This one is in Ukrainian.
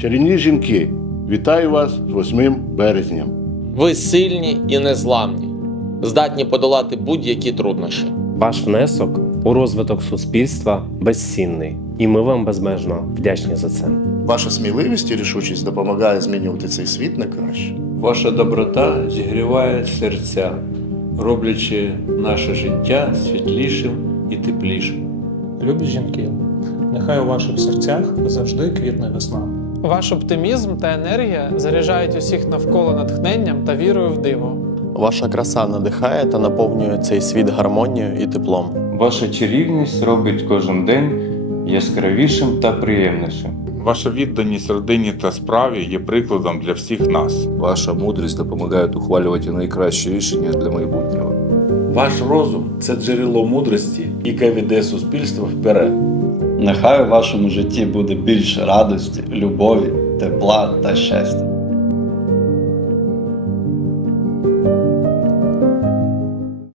Чарівні жінки, вітаю вас з 8 березням. Ви сильні і незламні, здатні подолати будь-які труднощі. Ваш внесок у розвиток суспільства безцінний, і ми вам безмежно вдячні за це. Ваша сміливість і рішучість допомагає змінювати цей світ на краще. Ваша доброта зігріває серця, роблячи наше життя світлішим і теплішим. Любі жінки, нехай у ваших серцях завжди квітне весна. Ваш оптимізм та енергія заряджають усіх навколо натхненням та вірою в диво. Ваша краса надихає та наповнює цей світ гармонією і теплом. Ваша чарівність робить кожен день яскравішим та приємнішим. Ваша відданість родині та справі є прикладом для всіх нас. Ваша мудрість допомагає ухвалювати найкращі рішення для майбутнього. Ваш розум – це джерело мудрості, яке веде суспільство вперед. Нехай у вашому житті буде більше радості, любові, тепла та щастя.